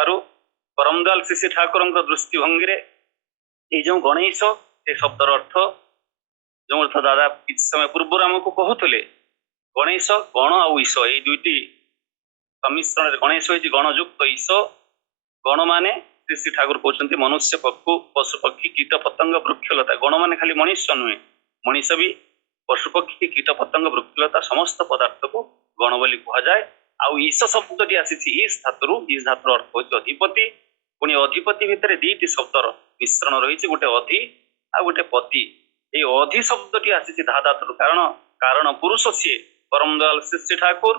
बाहर परमदयाल श्री ठाकुर दृष्टिभंगी ये जो गणेश से शब्दर अर्थ जो अर्थ दादा किसी समय पूर्व आमको कहते गणेश गण आ ईश ये दुईटी सम्मिश्रण गणेश होती गणयुक्त ईश गण माने श्री ठाकुर कहते मनुष्य पक्षु पशु पक्षी कीट पतंग वृक्षलता गण माने खाली मनुष्य नुहे मनीष भी पशु पक्षी कीट पतंग वृक्षलता समस्त पदार्थ को गण बोली कहुए आउ ईश शब्द आसी ईश धातु ईश धातुर अर्थ होती अधिपति पुणी अधिपति भितर दीटी शब्दर मिश्रण रही गोटे अधि आ गोटे पति ये अधि शब्द आसी धा धातु कारण कारण पुरुष सी परमदयाल श्री ठाकुर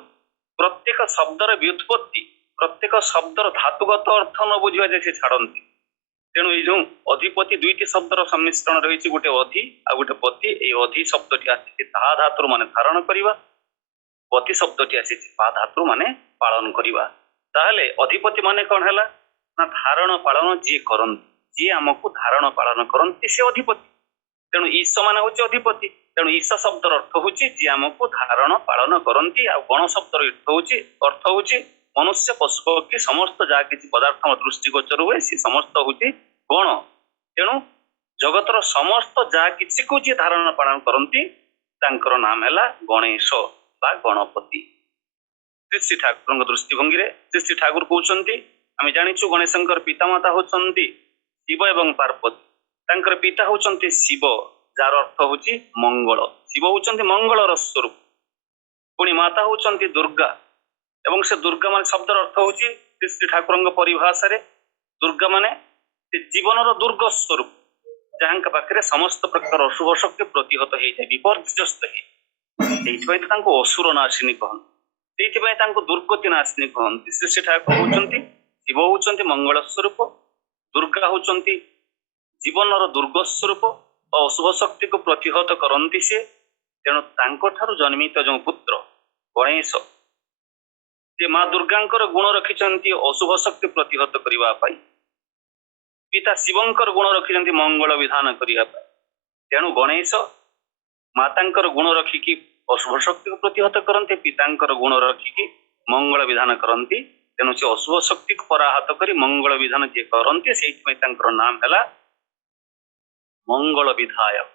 प्रत्येक शब्दर व्युत्पत्ति प्रत्येक शब्दर धातुगत अर्थ न बुझा जाए से छाड़ती तेणु ये जो अधिपति दुईटी शब्दर सम्मिश्रण रही गोटे अधि आ गोटे पति ये अधि शब्द आसी धा धातु मान धारण करवा पति शब्द आसी पा धातु मान पालन करवा ताहले अधिपति माने कौन है ना धारण पालन जी करती जी आमको धारण पालन करती से अधिपति तेणु ईश मान हूँ अधिपति तेणु ईश शब्दर अर्थ हूँ जी आमको धारण पालन करती आ गण शब्दर अर्थ हूँ मनुष्य पशु पक्षी समस्त जहाँ किसी पदार्थ दृष्टिगोचर हुए सी समस्त हूँ गण तेणु जगतर समस्त जहाँ किसी को जी धारण पालन करती नाम है गणेश बा गणपति श्री ठाकुर दृष्टिभंगी श्री ठाकुर कहते आम जाचु गणेशंकर पितामाता होती शिव एवं पार्वती तांकर पिता होती शिव जार अर्थ हूँ मंगल शिव होती मंगलर स्वरूप पुणी माता होती दुर्गा एवं से दुर्गा मान शब्दर अर्थ हूँ श्री ठाकुर परिभाषा दुर्गा माने जीवन दुर्ग स्वरूप जहाँ पाखे समस्त प्रकार अशुभ शक्ति प्रतिहत हो जाए विपर्यस्त हो असुर नाशिनी कहते से दुर्गति नाशिनी कहते श्री ठाकुर होती शिव होती मंगल स्वरूप दुर्गा होती जीवन दुर्ग स्वरूप और अशुभ शक्ति को प्रतिहत करती से तेणु जन्मित जो पुत्र गणेश से माँ दुर्गा गुण रखिंट अशुभ शक्ति प्रतिहत करने पिता शिवंकर गुण रखिंट मंगल विधान करने तेणु गणेश माता गुण रखिकी अशुभ शक्ति को प्रतिहत करते पितांकर गुण रखिकी मंगल विधान करती तेणु से अशुभ शक्ति को पराहत कर मंगल विधान जी करते से नाम है मंगल विधायक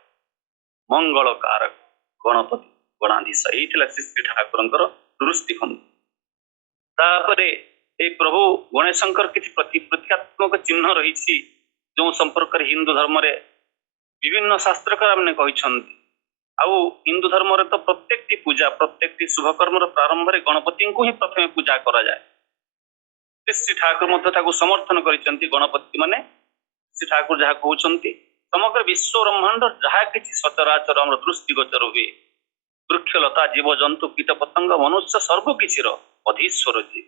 मंगल कारक गणपति गणाधीश ये श्री ठाकुर दृष्टिभंगी ये प्रभु गणेशंकर किसी प्रतीकात्मक चिन्ह रही जो संपर्क हिंदू धर्म रे विभिन्न शास्त्रकार मैंने आउ हिंदू धर्म रे तो प्रत्येक पूजा प्रत्येक शुभकर्म प्रारंभ में गणपति को ही प्रथम पूजा करा जाए श्री ठाकुर समर्थन करती गणपति माने श्री ठाकुर जहाँ कहते समग्र विश्व ब्रह्मांड जहाँ किसी सचराचर दृष्टिगोचर हुए वृक्षलता जीव जंतु कीट पतंग मनुष्य सर्वकिछि अधीश्वर जी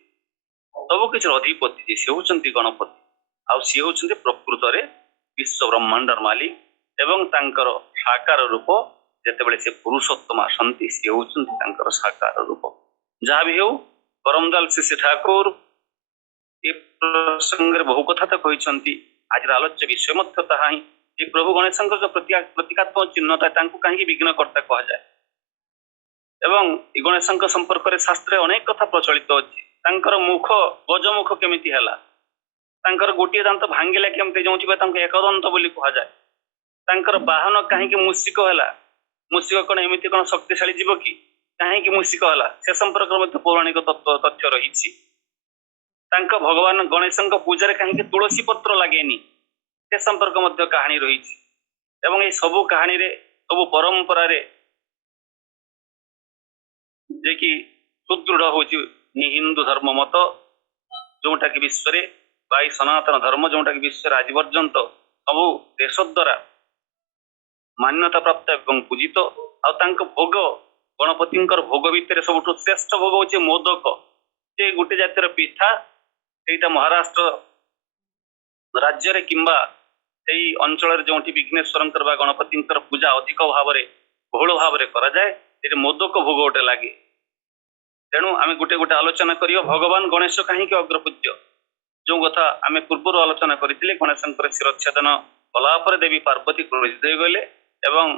सबकिछि अधिपति जी सी होती गणपति आउ सी होती प्रकृत में विश्व ब्रह्मांडर मालिक एवं तांकर साकार रूप जितेबाला से पुरुषोत्तम आसती सी होती साकार रूप जहाँ भी हो परमदयाल श्री ठाकुर ये प्रसंग बहु कथा तो कहते आज आलोच्य विषय ताहा ही ये प्रभु गणेश जो प्रतीकात्मक चिन्ह था कहीं विघ्नकर्ता कह जाए एवं गणेश संपर्क में शास्त्र अनेक कथा प्रचलित अच्छी मुख गजमुख केमी है गोटे दांत भांगिला केमती जो एकदंत बोली कह जाए बाहन कहीं मूषिक है मूषिक कौन एमती कौन शक्तिशाली जीव कि कहीं मूषिक है से संपर्क में पौराणिक तथ्य रही भगवान गणेश पूजा कहीं तुलसी पत्र लगेनी से संपर्क कहानी रही एवं ये सबू कहानी रे सबू परंपरा रे जे कि सुदृढ़ हो हिंदू धर्म मत जोटा कि विश्व बाई सनातन धर्म जोटा कि विश्व आज पर्यंत सबू देश द्वारा मान्यता प्राप्त एवं पूजित भोग गणपति भोग भितर सब श्रेष्ठ भोग हो मोदक से गोटे जातिर पिठा से महाराष्ट्र राज्य रे किंबा से अंचल जो विघ्नेश्वर गणपति पूजा अधिक भाव बहुल भाव करा जाए मोदक भोग गोटे लगे तेणु आम गोटे गोटे आलोचना करियो भगवान गणेश कहीं अग्रपूज्य जो कथा आम पूर्व आलोचना करते गणेशंकर शिरच्छेदन कलापर देवी पार्वती क्रोधित हो गले एवं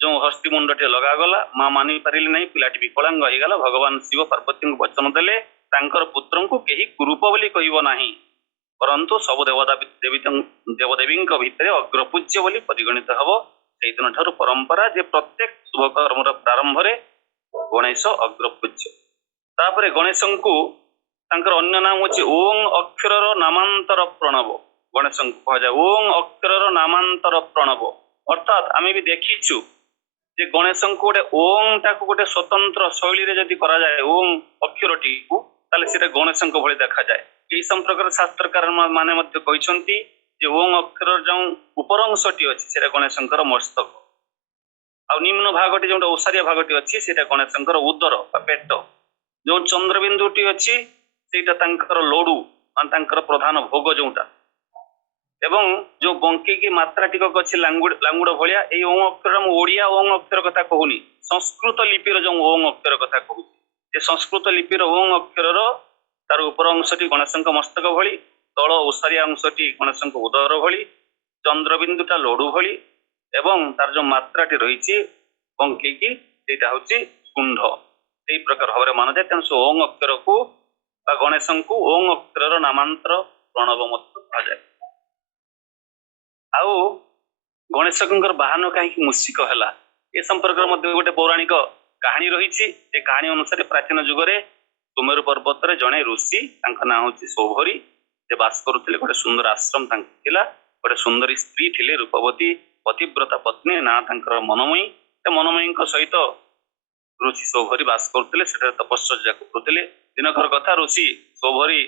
जो हस्ती मुंडटे लगागला माँ मानि पारे ना पिलाटी विकलांग होगला भगवान शिव पार्वती को वचन देले पुत्र को कहीं कुरूप बोली कहब नहीं परंतु सब देवदेवी भितर अग्रपूज्य बोली परिगणित हब से दिन ठार परंपरा जे प्रत्येक शुभ कर्म प्रारंभ रे गणेश अग्रपूज्य। तापर गणेश को अन्य नाम होची ओं अक्षर नामांतर प्रणव। गणेश को कह ओं अक्षर नामांतर प्रणव अर्थात आम भी देखीचु जे गणेश को गोटे ओं टाक गोटे स्वतंत्र शैली रे जदि करा जाए ओं अक्षर टी को ताले सेटा गणेश भली देखा जाए। यही संपर्क शास्त्रकार माने मध्य कहिसंती जे ओं अक्षर जो उपर अंशटी अछि सेटा गणेशंकर मस्तक आ निम्न भागटी जो ओसारिया भागटी अछि सेटा गणेशंकर उदर बा पेट जो चंद्रबिंदुटी अछि सेटा तांकर लोडू मान तांकर प्रधान भोग जोटा एवं जो बंके की मात्रा टिकक अच्छी लांगुड़ भाया ये ओं अक्षर ओडिया ओं अक्षर कथा कहूनी संस्कृत लिपिर जो ओं अक्षर कथा कहूँ संस्कृत लिपिर ओं अक्षर तार उपर अंशटी गणेश मस्तक भली तल ओसारिया अंशटी गणेश उदर भली चंद्रबिंदुटा लडू भली एवं तार जो मात्राटी रही बंके की हूँ कुंड से प्रकार भाव मान जाए तेणु से ओं अक्षर को गणेश को ओं अक्षर नामांतर प्रणव कह जाए। आउ गणेश बाहन कहीं मूषिक है ए संपर्क गोटे पौराणिक कहानी रही कहानी अनुसार प्राचीन जुगरे सुमेरु पर्वत रे जड़े ऋषि ना हूँ सौभरी से बास करुले गोटे सुंदर आश्रम गोटे सुंदरी स्त्री थिले रूपवती पतिव्रता पत्नी ना मनमयी मनमयी सहित ऋषि सौभरी बास करुले तपस्या करुले दिनकर कथा ऋषि सौभरी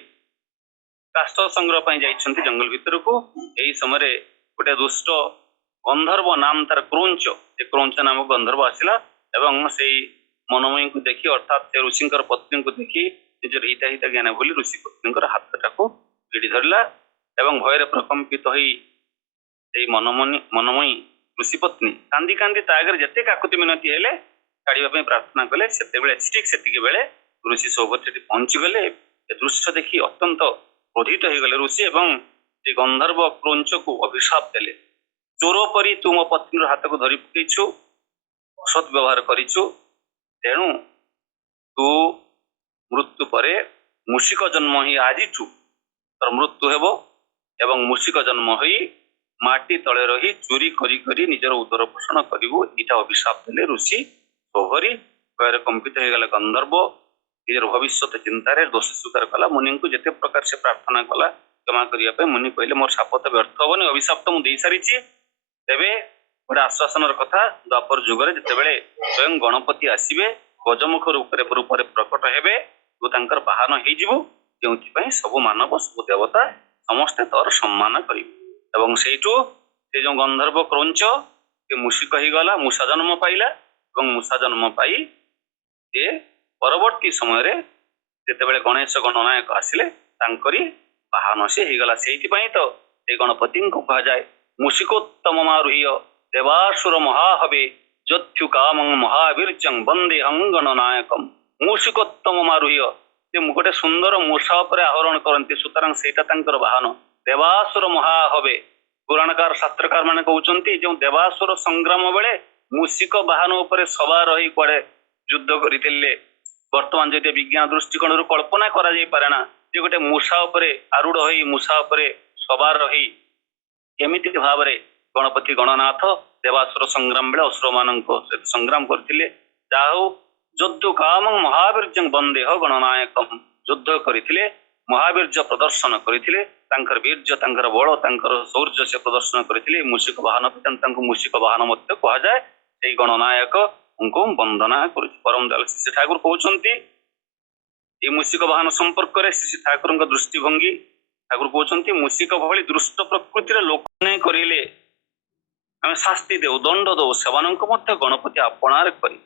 काष्ठ संग्रह जाइछन्ति जंगल भितर को यही समय गोटे दुष्ट गंधर्व नाम तार क्रौंच क्रौंच नाम गंधर्व आसला एवं से मनमयी को देखी अर्थात से ऋषि पत्नी को देखी निजर हिताहित ज्ञान बोली ऋषि पत्नी हाथ टाक भिड़ी धरला एवं भयर प्रकंपित होई मनमयी ऋषि पत्नी कांदी कांदी आगे जिते काकुति मिनती हेले छाड़िया प्रार्थना कले ठीक से बेले ऋषि सौभरी से पहुंची गले दृश्य देखी अत्यंत क्रोधित हो गले ऋषि एवं से गंधर्व क्रौंच को अभिशाप देले चोर परी तू मो पत्नी हाथ को धरी पकईछु असत व्यवहार करिछु तेणु तू मृत्यु परे मूषिक जन्म ही आजिठू तर मृत्यु हेबो एवं मूषिक जन्म होई माटी तले रही चोरी करी करी निजर उदर पोषण करिवु इटा अभिशाप देले ऋषि सौभरी भयर कंपित हो गला गंधर्व निजर भविष्य चिंतार दोष स्वीकार कला मुनि को जिते प्रकार से प्रार्थना कला क्षमा करने मुनि कहले मोर शाप तो व्यर्थ हेनी अभिशाप तो मुझे सारी तेरे गोटे आश्वासन कथा द्वापर जुगरे जितेबले स्वयं गणपति आसवे गजमुख रूप प्रकट हेबे तू तांकर बाहन हो सब मानव सब देवता समस्ते तोर सम्मान करें से जो गंधर्व क्रौंच से मूषिक ही गला मूषा जन्म पाइला मूषा जन्म पाई से परवर्ती समय जितेबले गणेश गणनायक आसिले तांकरी बाहन से गला से गणपति को कह जाए मूषिकोत्तम मारुह्य देवासुर महाहवे जत्यु काम महावीर्यं वंदेहं गणनायकम मूषिकोत्तम मारुह्य से गोटे सुंदर मूषा उपर आरोहण करते सुतरां सेटा तांकर वाहन देवासुर महाहवे पुराणकार शास्त्रकार माने कहउचंती जो देवासुर संग्राम बेले मूषिक वाहन उपर सवार रही कुआडे युद्ध करथिले वर्तमान जदि विज्ञान दृष्टिकोण रु कल्पना करा जाई पारेना जे गोटे मूषा उपर आरूढ़ होई मूषा उपर सवार रही केमिति भाव रे गणपति गणनाथ देवासुर संग्राम बेले असुर मानक संग्राम करथिले जाहु युद्ध काम महावीर्यं वंदेह गणनायकम युद्ध करथिले महावीर्य प्रदर्शन करथिले तांकर वीर्य तांकर बल तांकर शौर्य से प्रदर्शन करथिले मूषिक वाहन तांको मूषिक वाहन मध्य कहा जाए से गणनायक उनको वंदना कर परम दयाल श्री ठाकुर कहउचंती ए मूषिक वाहन संपर्क रे श्री ठाकुर दृष्टिभंगी ठाकुर कहउचंती मूषिक भली दुष्ट प्रकृति रे लोक नै करिले आमे शास्ति देउ दंड दो सेवानंक मध्य गणपति आपणार करी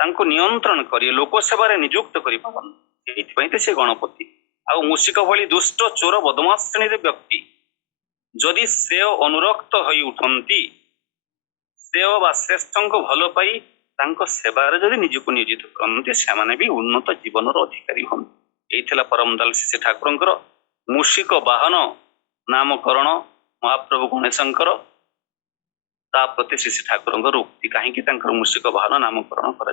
तांको नियंत्रण करी लोक सेवा रे नियुक्त करी पावन एथि पई से गणपति आ मूषिक भली दुष्ट चोर बदमाश श्रेणी व्यक्ति जदि से अनुरक्त होई उठंती सेव बा श्रेष्ठ को भल पाई तांको सेवार जदि निजको नियोजित करते से भी उन्नत जीवन अधिकारी हम यही परम दयाल श्री ठाकुर मूषिक वाहन नामकरण महाप्रभु गणेशंकर ता प्रति श्री ठाकुर उक्ति कहीं मूषिक वाहन नामकरण कर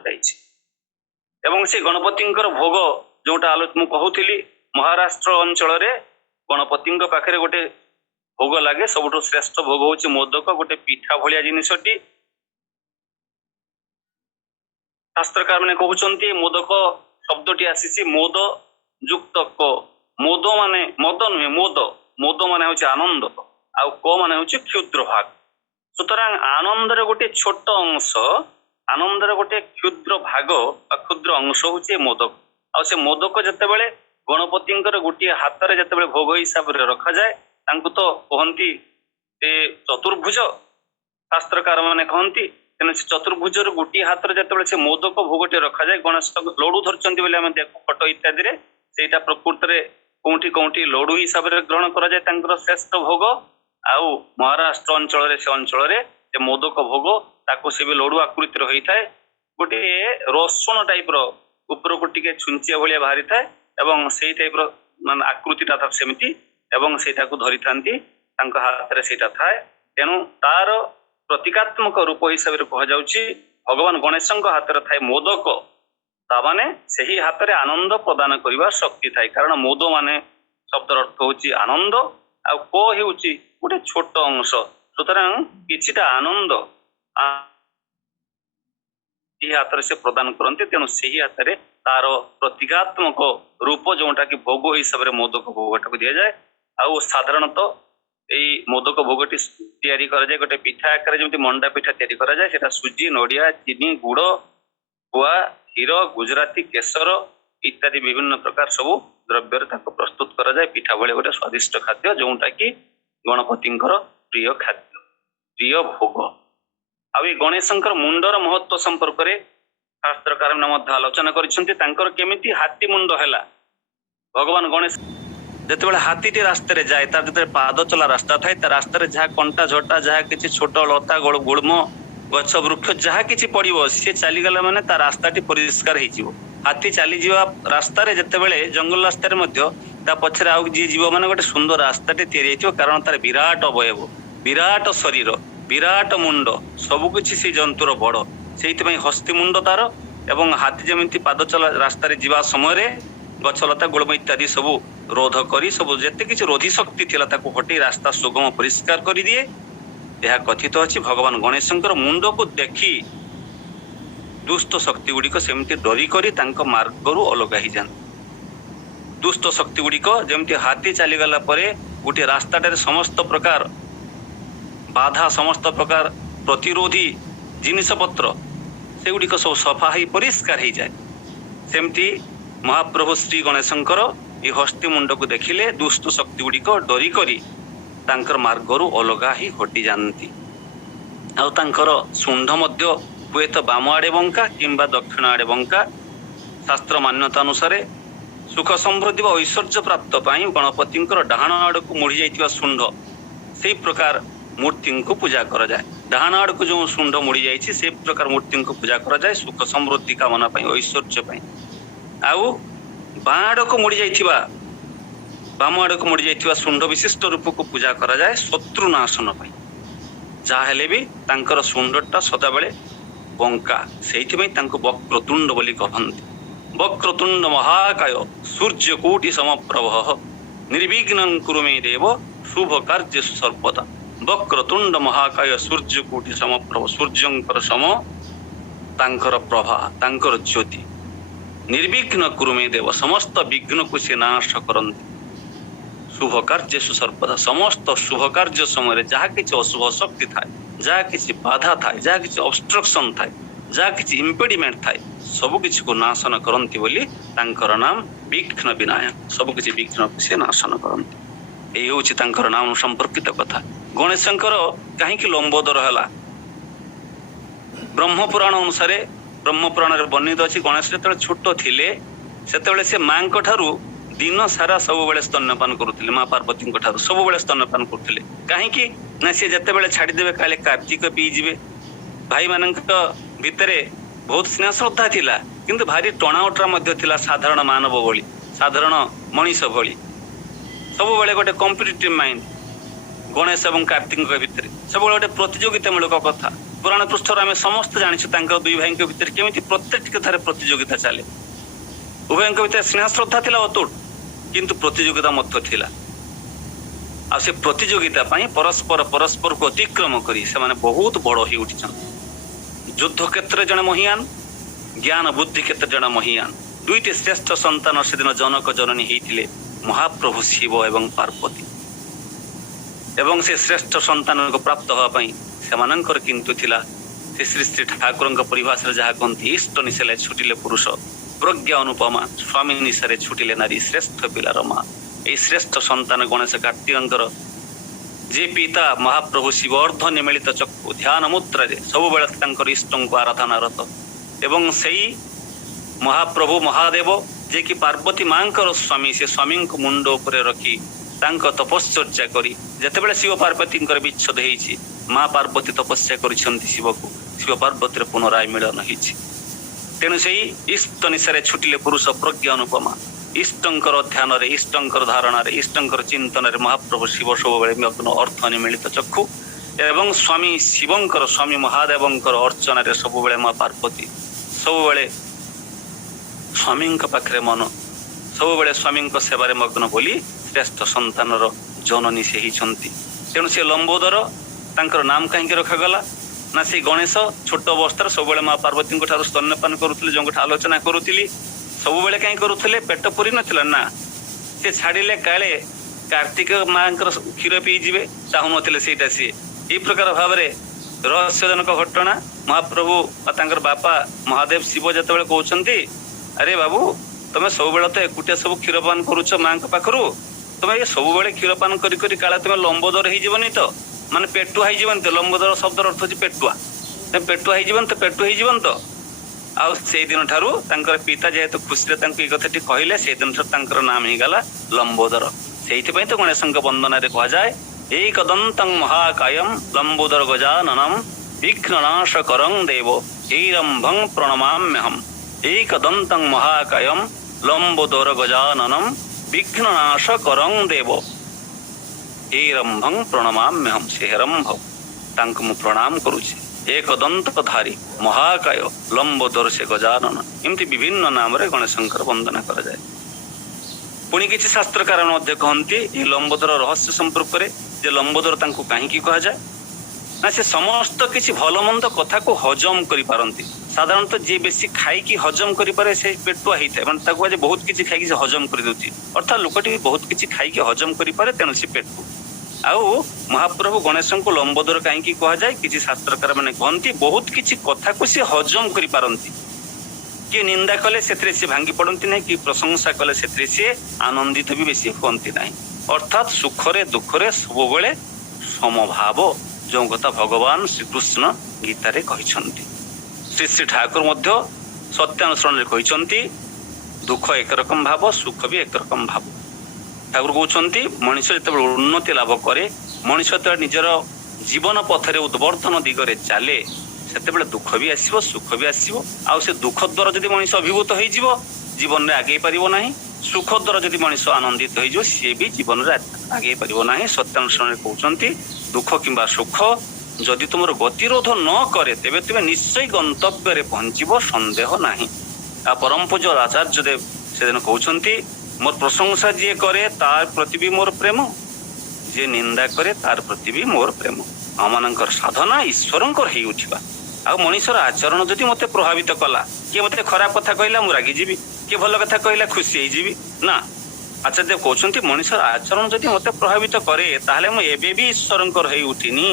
गणपति भोग जोटा आलोच मु कहूली महाराष्ट्र अंचल गणपति पाखे गोटे भोग लगे सबुठ श्रेष्ठ भोग हूँ मोदक गोटे पिठा भलिया जिनसटी शास्त्रकार मैंने कहते मोदक शब्दटी आसी मोद युक्त क मोद माने मद नुहे मोद मोद माने हूँ आनंद आउ क माने हूँ क्षुद्र भाग सुतरां आनंदर गोटे छोट अंश आनंदर गोटे क्षुद्र भाग क्षुद्र अंश हूँ मोदक आ से मोदक जितेबाला गणपति गोटे हाथ में जिते भोग हिसाब से रखा जाए तांको तो कहती चतुर्भुज शास्त्रकार मैंने कहती तेना चतुर्भुज गोटे हाथ में जिते से मोदक भोगटे रखा जाए गणेश लडू धरती बोले आम देखू फटो इत्यादि से प्रकृत में कौटी कौटी लडू हिसाब से ग्रहण करा श्रेष्ठ भोग आउ महाराष्ट्र अंचल से अंचल मोदक भोग ताको से भी लडू आकृतिर होता है गोटे रसुण टाइप ऊपर को टिके छुंचिया भाया बाहरी थाए एवं से टाइप मान आकृतिटा था सेमती एवं सेटा को धरी थांती तांको हाथ में सेटा थाए तेणु तार प्रतीकात्मक रूप हिसाब से कह जाउची भगवान गणेश हाथ में थाए मोदक ताने से ही हाथ में आनंद प्रदान करने शक्ति थाए कारण मोद माने शब्द अर्थ होची आनंद आ को हेउची गोटे छोट अंश सुतरां किछिटा आनंद हाथ में से प्रदान करते तेणु से ही हाथ में तार प्रतीकात्मक रूप जोटा कि भोग हिसाब से मोदक भोगटा को दि जाए आउ साधारणतः यही मोदक भोगटी तैयारी करा जाए गोटे पिठा आकार जमी मंडा पिठा तैयारी करा जाए सेटा सुजी नड़िया चीनी गुड़ गुआ क्षीर गुजराती केसर इत्यादि विभिन्न प्रकार सब द्रव्य प्रस्तुत करा जाए पिठा भले गोटे स्वादिष्ट खाद्य जोटा कि गणपति प्रिय खाद्य प्रिय भोग आ गणेश मुंडर महत्व संपर्क में शास्त्रकार आलोचना कर केमिति हाथी मुंड है भगवान गणेश जिते हाथी रास्ते जाए तार जो पाद चला रास्ता थाए रास्तार जहाँ कंटा झटा जहाँ किसी छोट लता गुड़म गछ वृक्ष जहाँ किसी पड़ो सी चलीगला माने ता रास्ता परिष्कार हो हाथी चली जा रास्ता जिते जंगल रास्तार पछरे आउ जी जीव माने गोटे सुंदर रास्ता या कारण तार विराट अवयव विराट शरीर विराट मुंड सबकिछि से जंतुर बड़ से हस्ती मुंड तार एवं हाथी जमी पाद चला रास्तार जीवा समय गछलता गुड़म इत्यादि सब रोध करी सब जिते किसी रोधी शक्ति थिला ताको हटे रास्ता सुगम परिष्कार कर दिए यह कथित अच्छी भगवान गणेश मुंड को देखी दुष्ट शक्ति गुड़िक सेमती डरी करी तांको मार्गरू अलग ही जान दुष्ट शक्ति गुड़िक जमती हाथी चलीगला गोटे रास्ताटे समस्त प्रकार बाधा समस्त प्रकार प्रतिरोधी जिनिस पत्र से गुड़िक सब सफा ही परिष्कार हो जाए सेमती महाप्रभु श्री गणेशंकर ये हस्ती मुंड को देखिले दुष्ट शक्ति गुड़िक डरी करी तांकर मार्गरू अलगा ही हटी जाती आउर शुंड मध्य हुए तो बाम आड़े बंका किंबा दक्षिण आड़े बंका शास्त्र मान्यता अनुसार सुख समृद्धि व ऐश्वर्य प्राप्त गणपति डाहाण आड़ को मुड़ी जाइथिबा शुंड से प्रकार मूर्ति को पूजा करा जाए डाहाण आड़ को जो शुंड मुड़ी जाइछि से प्रकार मूर्ति को पूजा करा जाए सुख समृद्धि कामना ऐश्वर्य आउ बाँ आड़ को मुड़ी जाइथिबा बाम आड़ को मुड़ी जाइथिबा शुंड विशिष्ट रूप को पूजा करा जाए शत्रुनाशन जहाँ हेले भी तांकर शुंडटा सदाबेले बंका से वक्रतुंड बोली कहते वक्रतुंड महाकाय सूर्यकोटि समप्रभ निर्विघ्नं कुरु मे देव शुभ कार्य सर्वदा वक्रतुंड महाकाय सूर्यकोटि समप्रभ सूर्यंकर सम तांकर प्रभा तांकर ज्योति निर्विघ्न कुरु मे देव समस्त विघ्न को से नाश करते शुभ कार्य सर्वदा समस्त शुभ कार्य समय जहाँ किसी अशुभ शक्ति थाए जहाँ किसी बाधा थाए जहाँ किसी ऑब्स्ट्रक्शन थाए जहाँ किसी इम्पेडिमेंट थाए सबकिछि को नाशन करती बोली तांकर नाम विघ्न विनायक सबकिछि विघ्न को से नाशन करती यही हूँ तांकर नाम संपर्कित कथा गणेशंकर कहीं लंबोदर है ब्रह्मपुराण अनुसार ब्रह्मपुराण वर्णित अच्छी गणेश जो छोट थे से माँ ठारू दिन सारा सब बेले स्तन्यपान करुले माँ पार्वती सब बेले स्तन्यपान करुले कहीं सी जिते छाड़देवे काले कार्तिक पीजे भाई मान भितर बहुत स्नेह श्रद्धा थिला किंतु भारी टणाउटरा साधारण मानव भली साधारण मनीष भली सब बेले गोटे कॉम्पिटिटिव माइंड गणेश और कार्तिक भितर सब गोटे प्रतियोगितामूलक कथा पुराण पृष्ठ आम समस्त जानी दुई भाई भितर केमी प्रत्येक कथार प्रतियोगिता चले उभय भितर स्नेह श्रद्धा थिला अतुट किंतु प्रतियोगिता मध्य थिला आ से प्रतियोगिता परस्पर परस्पर को अतिक्रम करी से माने बहुत बड़ ही उठिछन। युद्ध क्षेत्र जने महियान, ज्ञान बुद्धि क्षेत्र जने महियान। दुईटी श्रेष्ठ संतान से दिन जनक जननी होइथिले महाप्रभु शिव एवं पार्वती। एवं से श्रेष्ठ संतान को प्राप्त हवा पई सेमानंकर किंतु थिला से श्री श्री ठाकुर परिभाषा जहाँ कहते इष्ट निशे छुटिले पुरुष, प्रज्ञा अनुपमा स्वामी निशारे छुटिले नारी श्रेष्ठ पिलार माँ। यही श्रेष्ठ संतान गणेश कार्तिकंकर जे पिता महाप्रभु शिव अर्ध निमिलित चक्षु ध्यान मुद्रा सब बेले इष्ट को आराधना रत एवं सही महाप्रभु महादेव जे कि पार्वती माँ स्वामी से स्वामी को मुंड उपरे रखी तपस्या करी जितेबाला शिव पार्वती विच्छेद होती माँ पार्वती तपस्या कर शिव को शिव पार्वती पुनराय मिलन होती। तेणु से इष्ट निशारे छुटिले पुरुष प्रज्ञा अनुपमा इष्टंकर ध्यान इष्टंकर धारणा इष्टंकर चिंतन महाप्रभु शिव सब बेले अर्थ निमिलित चक्षु एवं स्वामी शिवंकर स्वामी महादेवंकर अर्चन सब बेले माँ पार्वती सब बेले स्वामी पाखे मन सब बेले स्वामी सेवार मग्न बोली श्रेष्ठ संतान जननी से होती। तेणु से लंबोदर तांकर नाम कहीं रखागला ना से गणेश छोट अवस्था सब बेले माँ पार्वती स्तन्यपान करुले जो आलोचना करुली सब बेले कहीं करुले पेट पूरी नथिला ना से छाड़िले काले कार्तिक माँ क्षीर पीजे चाहू नथिले सेटा सी ये प्रकार भाव में रहस्यजनक घटना महाप्रभु और बापा महादेव शिव जिते कहते अरे बाबू तुम्हें सब बेले तो एकुटिया सब क्षीरपान करुच माँ पाखु तुम्हें ये सब बेले क्षीरपान करी काला तुम्हें लंबोदर होनी तो माने पेटुआ होनी तो लंबोदर शब्द अर्थ होची पेटुआ पेटुआ होनी तो पेटु होनी तो आउ से दिन ठारू तांकर पिता जेहेतु खुशी ये कथाटी कहले से दिन ठार नाम ही गला लंबोदर। से तो गणेश वंदन कहुए एक दंतं महाकायम लंबोदर गजाननम विघ्ननाशकरं देव ऐरंभं प्रणमाम्यहम्। एक दंतं महाकायम लंबोदर गजाननम विघ्ननाशकरं देव ऐरंभं प्रणमाम्यहम्। से हेरंभ तांको मु प्रणाम करुछि। एक दंतधारी महाकाय लंबोदर से गजानन एमती विभिन्न नाम रे गणेश वंदना करा जाए। पुणी किसी शास्त्रकार कहते ये लंबोदर रहस्य संपर्क में जे लंबोदर तांको काहींकी कहा जाए ना से समस्त किसी भल मंद कथा को हजम करि पारंती। साधारणतः जी बेसी खाई हजम करि पारे से पेटुआ होता है माने बहुत किसी खाई हजम कर देउची अर्थात लोकटी बहुत किसी खाई हजम करि पारे तेणु से पेटु आउ महाप्रभु गणेश को लंबोदर कहीं कह जाए किसी शास्त्रकार मैंने कहती बहुत किसी कथा को सी हजम करि पारंती। किए निंदा कले से भांगी पड़ती ना कि प्रशंसा कले से आनंदित भी बेसी हुंती ना अर्थात सुखरे दुखरे सब बेले समभाव जो कथा भगवान श्रीकृष्ण गीतारे कहते। श्री श्री ठाकुर मध्य सत्यानुसरण कहते दुख एक रकम भाव सुख भी एक रकम भाव। ठाकुर कहते मनुष्य जो उन्नति लाभ करे मनुष्य जो निजर जीवन पथरे उद्वर्धन दिगरे चले से दुख भी आसो सुख भी आसो आउ से दुख द्वारा जब मनुष्य अभिभूत हो जीवन में आगे पार ना सुख द्वारा जब मनुष्य आनंदित हो सी भी जीवन में आगे पार ना। सत्यानुसरण कहते दुख किंबा सुख जदि तुम गतिरोध न करे तेबे तुम निश्चय गंतव्य पहुंचब संदेह ना। आ परम पूज्य आचार्य देव से दिन कहते मोर प्रशंसा जी करे तार प्रति भी मोर प्रेम जे निंदा करे तार प्रति भी मोर प्रेम। आमनकर साधना ईश्वरंकर ही उठिबा आ मनीषर आचरण जदि मते प्रभावित कला किए मते खराब कथा कहला मु रागी जीवी किए भल कथा कहला खुशी होई जीवी ना। आचार्य कहते मनीषर आचरण जदि मते प्रभावित करे ताहले मु एबे भी ईश्वरंकर ही उठिनी।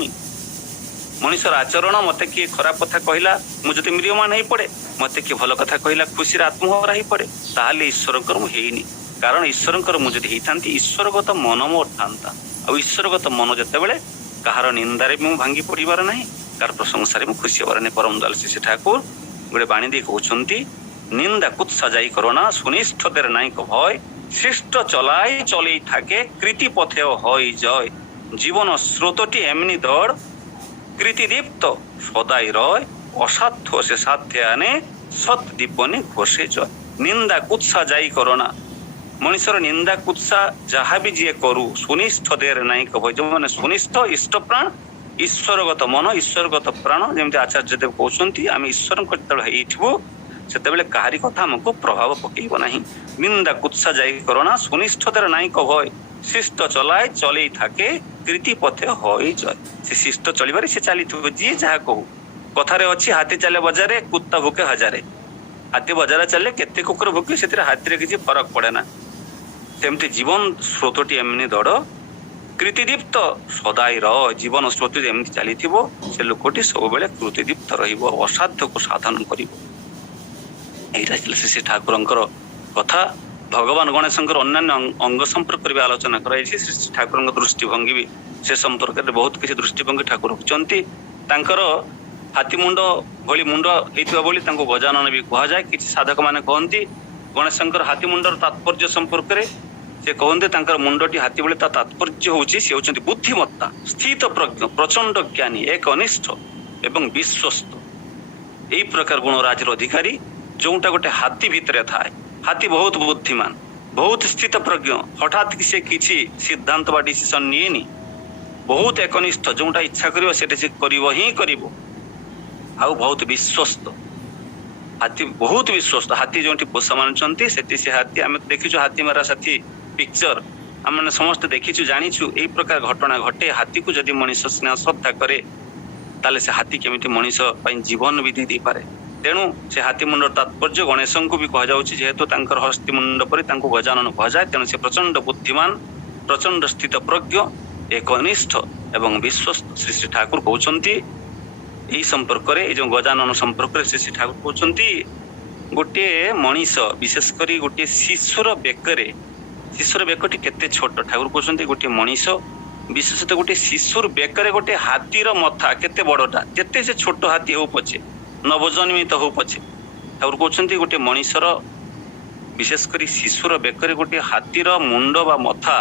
मनीषर आचरण मते किए खराब कथा कहला मु जदि म्रियमान हो पड़े मते किए भल कथा कहला खुशी आत्महरा हो पड़े ताहले ईश्वरंकर मु हेइनी कारण ईश्वरंकर मु जदि हेइथांती ईश्वरगत मन मोर थांता आ ईश्वरगत मन जतेबेले कहार निंदारे मु भांगी पड़िबार नाही कार प्रशंसारे मु खुशी होबार नहीं। परम दयाल श्री ठाकुर गोटे बाणी दे कहउछंती निंदा कुत्सा जाई करोना सुनिष्ठ देर नाई को भय शिष्ट चलाई चलई थाके कृति पथे हई जय जीवन स्रोतटी एमनी दौड़ कृति दीप्त सदाई रय असाध्य से साध्य आने सत दीपनी घोषे जय। निंदा कुत्सा जाई करोना मनुष्यर निंदा कुत्सा जहाँ भी जी करू सुनिष्ठ देर नाई कह जो मैंने सुनिष्ठ इष्ट प्राण ईश्वरगत मन ईश्वरगत प्राण जमी आचार्य देव कहते आम ईश्वर जो ସେତେବେଳେ କାହାରି କଥା ଆମକୁ ପ୍ରଭାବ ପକେଇବ ନାହିଁ। ନିନ୍ଦା କୁତ୍ସା ଯାଇ କରଣା ସୁନିଷ୍ଠତାର ନାଇଁ କଭୟ ଶିଷ୍ଟ ଚଲାଏ ଚଲେଇ ଥାକେ କୀର୍ତ୍ତି ପଥେ ହୋଇ ଜୟ। ସେ ଶିଷ୍ଟ ଚଳିବାରେ ସେ ଚାଲିଥିବ ଯିଏ ଯାହା କହୁ। କଥାରେ ଅଛି ହାତୀ ଚାଲେ ବଜାରେ କୁତ୍ତା ଭୁକେ ହଜାରେ। ହାତୀ ବଜାର ଚାଲିଲେ କେତେ କୁକୁର ଭୁକେ ସେଥିରେ ହାତୀରେ କିଛି ଫରକ ପଡେ ନା। ସେମିତି ଜୀବନ ସ୍ରୋତଟି ଏମିତି ଦଡ଼ କୃତିଦୀପ୍ତ ସଦାଇ ରହ। ଜୀବନ ସ୍ରୋତ ଏମିତି ଚାଲିଥିବ ସେ ଲୋକଟି ସବୁବେଳେ କୃତିଦୀପ୍ତ ରହିବ, ଅସାଧ୍ୟକୁ ସାଧନ କରିବ। ଏଇଟା ଥିଲା ଶ୍ରୀ ଠାକୁରଙ୍କର କଥା। ଭଗବାନ ଗଣେଶଙ୍କର ଅନ୍ୟାନ୍ୟ ଅଙ୍ଗ ସମ୍ପର୍କରେ ବି ଆଲୋଚନା କରାଯାଇଛି। ଶ୍ରୀ ଠାକୁରଙ୍କ ଦୃଷ୍ଟିଭଙ୍ଗୀ ବି ସେ ସମ୍ପର୍କରେ ବହୁତ କିଛି ଦୃଷ୍ଟିଭଙ୍ଗୀ ଠାକୁର ରଖୁଛନ୍ତି। ତାଙ୍କର ହାତୀ ମୁଣ୍ଡ ଭଳି ମୁଣ୍ଡ ହେଇଥିବା ବୋଲି ତାଙ୍କୁ ଗଜାନନ ବି କୁହାଯାଏ। କିଛି ସାଧକ ମାନେ କହନ୍ତି ଗଣେଶଙ୍କର ହାତୀ ମୁଣ୍ଡର ତାତ୍ପର୍ଯ୍ୟ ସମ୍ପର୍କରେ ସେ କହନ୍ତି ତାଙ୍କର ମୁଣ୍ଡଟି ହାତୀ ଭଳି ତା ତାତ୍ପର୍ଯ୍ୟ ହେଉଛି ସେ ହେଉଛନ୍ତି ବୁଦ୍ଧିମତ୍ତା, ସ୍ଥିତ ପ୍ରଜ୍ଞ, ପ୍ରଚଣ୍ଡ ଜ୍ଞାନୀ, ଏକ ଅନିଷ୍ଠ ଏବଂ ବିଶ୍ୱସ୍ତ। ଏଇ ପ୍ରକାର ଗୁଣରାଜର ଅଧିକାରୀ ଯୋଉଟା ଗୋଟେ ହାତୀ ଭିତରେ ଥାଏ। ହାତୀ ବହୁତ ବୁଦ୍ଧିମାନ, ବହୁତ ସ୍ଥିତ ପ୍ରଜ୍ଞ, ହଠାତ୍ କି ସେ କିଛି ସିଦ୍ଧାନ୍ତ ବା ଡିସିସନ ନିଏନି। ବହୁତ ଏକନିଷ୍ଠ, ଯୋଉଟା ଇଚ୍ଛା କରିବ ସେଟା ସେ କରିବ ହିଁ କରିବ। ଆଉ ବହୁତ ବିଶ୍ୱସ୍ତ, ହାତୀ ବହୁତ ବିଶ୍ୱସ୍ତ। ହାତୀ ଯୋଉଠି ପୋଷା ମାନୁଛନ୍ତି ସେଠି ସେ ହାତୀ, ଆମେ ଦେଖିଛୁ ହାତୀ ମାରା ସାଥୀ ପିକ୍ଚର ଆମେ ସମସ୍ତେ ଦେଖିଛୁ ଜାଣିଛୁ। ଏଇ ପ୍ରକାର ଘଟଣା ଘଟେ। ହାତୀକୁ ଯଦି ମଣିଷ ସ୍ନେହ ଶ୍ରଦ୍ଧା କରେ ତାହେଲେ ସେ ହାତୀ କେମିତି ମଣିଷ ପାଇଁ ଜୀବନ ବି ଦେଇପାରେ। ତେଣୁ ସେ ହାତୀ ମୁଣ୍ଡର ତାତ୍ପର୍ଯ୍ୟ ଗଣେଶଙ୍କୁ ବି କୁହାଯାଉଛି, ଯେହେତୁ ତାଙ୍କର ହସ୍ତି ମୁଣ୍ଡ ପରି ତାଙ୍କୁ ଗଜାନନ କୁହାଯାଏ। ତେଣୁ ସେ ପ୍ରଚଣ୍ଡ ବୁଦ୍ଧିମାନ, ପ୍ରଚଣ୍ଡ ସ୍ଥିତ ପ୍ରଜ୍ଞ, ଏକନିଷ୍ଠ ଏବଂ ବିଶ୍ୱସ୍ତ। ଶ୍ରୀ ଶ୍ରୀ ଠାକୁର କହୁଛନ୍ତି ଏଇ ସମ୍ପର୍କରେ, ଏଇ ଯୋଉ ଗଜାନନ ସମ୍ପର୍କରେ ଶ୍ରୀ ଶ୍ରୀ ଠାକୁର କହୁଛନ୍ତି ଗୋଟିଏ ମଣିଷ, ବିଶେଷ କରି ଗୋଟିଏ ଶିଶୁର ବେକରେ, ଶିଶୁର ବେକଟି କେତେ ଛୋଟ, ଠାକୁର କହୁଛନ୍ତି ଗୋଟିଏ ମଣିଷ ବିଶେଷତଃ ଗୋଟିଏ ଶିଶୁର ବେକରେ ଗୋଟେ ହାତୀର ମଥା କେତେ ବଡଟା, ଯେତେ ସେ ଛୋଟ ହାତୀ ହଉ ପଛେ, ନବଜନ୍ମିତ ହଉ ପଛେ, ଠାକୁର କହୁଛନ୍ତି ଗୋଟେ ମଣିଷର ବିଶେଷ କରି ଶିଶୁର ବେକରେ ଗୋଟିଏ ହାତୀର ମୁଣ୍ଡ ବା ମଥା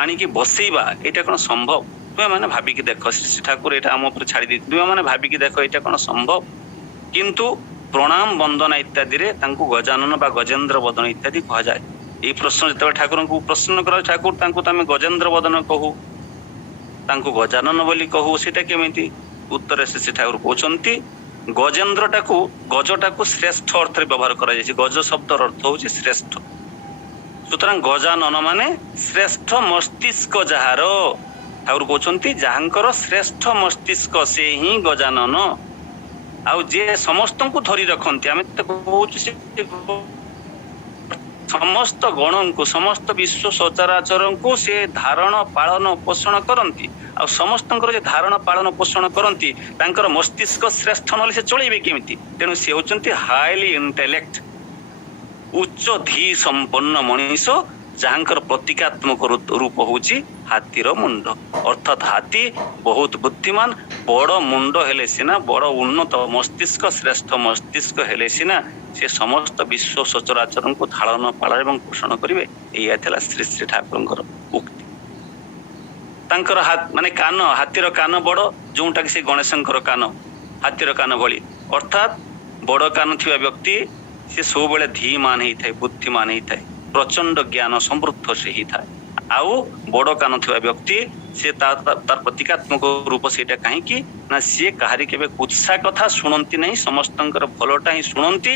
ଆଣିକି ବସେଇବା, ଏଇଟା କଣ ସମ୍ଭବ? ତୁମେ ମାନେ ଭାବିକି ଦେଖ। ଶ୍ରୀ ଠାକୁର ଏଇଟା ଆମ ଉପରେ ଛାଡ଼ି ଦେଇଥିଲେ। ତୁମେ ମାନେ ଭାବିକି ଦେଖ ଏଇଟା କଣ ସମ୍ଭବ? କିନ୍ତୁ ପ୍ରଣାମ ବନ୍ଦନା ଇତ୍ୟାଦିରେ ତାଙ୍କୁ ଗଜାନନ ବା ଗଜେନ୍ଦ୍ର ବଦନ ଇତ୍ୟାଦି କୁହାଯାଏ। ଏଇ ପ୍ରଶ୍ନ ଯେତେବେଳେ ଠାକୁରଙ୍କୁ ପ୍ରଶ୍ନ କରା, ଠାକୁର ତାଙ୍କୁ ଆମେ ଗଜେନ୍ଦ୍ର ବଦନ କହୁ, ତାଙ୍କୁ ଗଜାନନ ବୋଲି କହୁ, ସେଇଟା କେମିତି? ଉତ୍ତରରେ ଶ୍ରୀ ଠାକୁର କହୁଛନ୍ତି ଗଜେନ୍ଦ୍ରଟାକୁ, ଗଜଟାକୁ ଶ୍ରେଷ୍ଠ ଅର୍ଥରେ ବ୍ୟବହାର କରାଯାଇଛି। ଗଜ ଶବ୍ଦର ଅର୍ଥ ହଉଛି ଶ୍ରେଷ୍ଠ। ସୁତରାଂ ଗଜାନନ ମାନେ ଶ୍ରେଷ୍ଠ ମସ୍ତିଷ୍କ ଯାହାର, ଠାକୁର କହୁଛନ୍ତି ଯାହାଙ୍କର ଶ୍ରେଷ୍ଠ ମସ୍ତିଷ୍କ ସେ ହିଁ ଗଜାନନ। ଆଉ ଯିଏ ସମସ୍ତଙ୍କୁ ଧରି ରଖନ୍ତି, ଆମେ ତ କହୁଛୁ ସମସ୍ତ ଗଣଙ୍କୁ, ସମସ୍ତ ବିଶ୍ୱ ସଚରାଚରଙ୍କୁ ସେ ଧାରଣ ପାଳନ ପୋଷଣ କରନ୍ତି। ଆଉ ସମସ୍ତଙ୍କର ଯେ ଧାରଣ ପାଳନ ପୋଷଣ କରନ୍ତି ତାଙ୍କର ମସ୍ତିଷ୍କ ଶ୍ରେଷ୍ଠ ନହେଲେ ସେ ଚଳେଇବେ କେମିତି? ତେଣୁ ସେ ହେଉଛନ୍ତି ହାଇଲି ଇଣ୍ଟେଲେକ୍ଟ, ଉଚ୍ଚ ଧୀ ସମ୍ପନ୍ନ ମଣିଷ, ଯାହାଙ୍କର ପ୍ରତୀକାତ୍ମକ ରୂପ ହଉଛି ହାତୀର ମୁଣ୍ଡ। ଅର୍ଥାତ ହାତୀ ବହୁତ ବୁଦ୍ଧିମାନ, ବଡ଼ ମୁଣ୍ଡ ହେଲେ ସିନା, ବଡ଼ ଉନ୍ନତ ମସ୍ତିଷ୍କ, ଶ୍ରେଷ୍ଠ ମସ୍ତିଷ୍କ ହେଲେ ସିନା ସେ ସମସ୍ତ ବିଶ୍ୱ ସଚରାଚରଙ୍କୁ ଧାଳନ ପାଳନ ଏବଂ ପୋଷଣ କରିବେ। ଏଇଆ ଥିଲା ଶ୍ରୀ ଶ୍ରୀ ଠାକୁରଙ୍କର ଉକ୍ତି। ତାଙ୍କର ମାନେ କାନ, ହାତୀର କାନ ବଡ଼, ଯୋଉଟା କି ସେ ଗଣେଶଙ୍କର କାନ ହାତୀର କାନ ଭଳି। ଅର୍ଥାତ ବଡ଼ କାନ ଥିବା ବ୍ୟକ୍ତି ସେ ସବୁବେଳେ ଧୀମାନ ହେଇଥାଏ, ବୁଦ୍ଧିମାନ ହେଇଥାଏ, ପ୍ରଚଣ୍ଡ ଜ୍ଞାନ ସମୃଦ୍ଧ ସେ ହେଇଥାଏ। ଆଉ ବଡ଼ କାନ ଥିବା ବ୍ୟକ୍ତି ସେ ତାର ପ୍ରତୀକାତ୍ମକ ରୂପ ସେଇଟା କାହିଁକି ନା ସିଏ କାହାରି କେବେ କୁତ୍ସା କଥା ଶୁଣନ୍ତି ନାହିଁ, ସମସ୍ତଙ୍କର ଭଲଟା ହିଁ ଶୁଣନ୍ତି,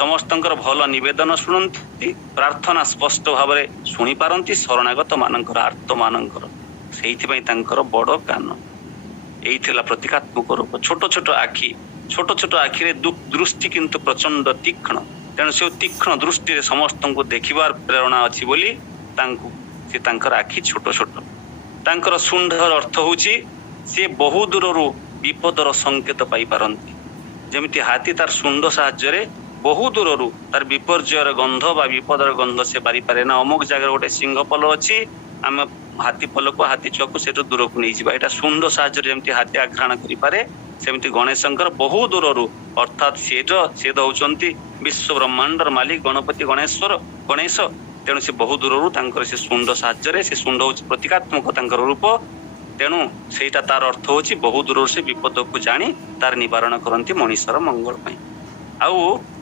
ସମସ୍ତଙ୍କର ଭଲ ନିବେଦନ ଶୁଣନ୍ତି, ପ୍ରାର୍ଥନା ସ୍ପଷ୍ଟ ଭାବରେ ଶୁଣିପାରନ୍ତି ଶରଣାଗତ ମାନଙ୍କର, ଆର୍ତ ମାନଙ୍କର। ସେଇଥିପାଇଁ ତାଙ୍କର ବଡ଼ କାନ। ଏଇ ଥିଲା ପ୍ରତୀକାତ୍ମକ ରୂପ। ଛୋଟ ଛୋଟ ଆଖି, ଛୋଟ ଛୋଟ ଆଖିରେ ଦୃଷ୍ଟି କିନ୍ତୁ ପ୍ରଚଣ୍ଡ ତୀକ୍ଷ୍ଣ। ତେଣୁ ସେ ତୀକ୍ଷ୍ଣ ଦୃଷ୍ଟିରେ ସମସ୍ତଙ୍କୁ ଦେଖିବାର ପ୍ରେରଣା ଅଛି ବୋଲି ସେ ତାଙ୍କର ଆଖି ଛୋଟ ଛୋଟ। ତାଙ୍କର ଶୁଣ୍ଡର ଅର୍ଥ ହଉଛି ସେ ବହୁ ଦୂରରୁ ବିପଦର ସଂକେତ ପାଇପାରନ୍ତି। ଯେମିତି ହାତୀ ତାର ଶୁଣ୍ଡ ସାହାଯ୍ୟରେ ବହୁ ଦୂରରୁ ତାର ବିପର୍ଯ୍ୟୟର ଗନ୍ଧ ବା ବିପଦର ଗନ୍ଧ ସେ ବାରିପାରେ ନା। ଅମୁକ ଜାଗାରେ ଗୋଟେ ସିଂହ ପଲ ଅଛି, ଆମେ ହାତୀ ପଲକୁ, ହାତୀ ଛୁଆକୁ ସେଠୁ ଦୂରକୁ ନେଇଯିବା। ଏଇଟା ଶୁଣ୍ଡ ସାହାଯ୍ୟରେ ଯେମିତି ହାତୀ ଆଘ୍ରାଣ କରିପାରେ, ସେମିତି ଗଣେଶଙ୍କର ବହୁ ଦୂରରୁ, ଅର୍ଥାତ ସେ ହଉଛନ୍ତି ବିଶ୍ୱ ବ୍ରହ୍ମାଣ୍ଡର ମାଲିକ ଗଣପତି ଗଣେଶ। ତେଣୁ ସେ ବହୁ ଦୂରରୁ ତାଙ୍କର ସେ ଶୁଣ୍ଡ ସାହାଯ୍ୟରେ, ସେ ଶୁଣ୍ଡ ହଉଛି ପ୍ରତୀକାତ୍ମକ ତାଙ୍କର ରୂପ। ତେଣୁ ସେଇଟା ତାର ଅର୍ଥ ହଉଛି ବହୁ ଦୂରରୁ ସେ ବିପଦକୁ ଜାଣି ତାର ନିବାରଣ କରନ୍ତି ମଣିଷର ମଙ୍ଗଳ ପାଇଁ। ଆଉ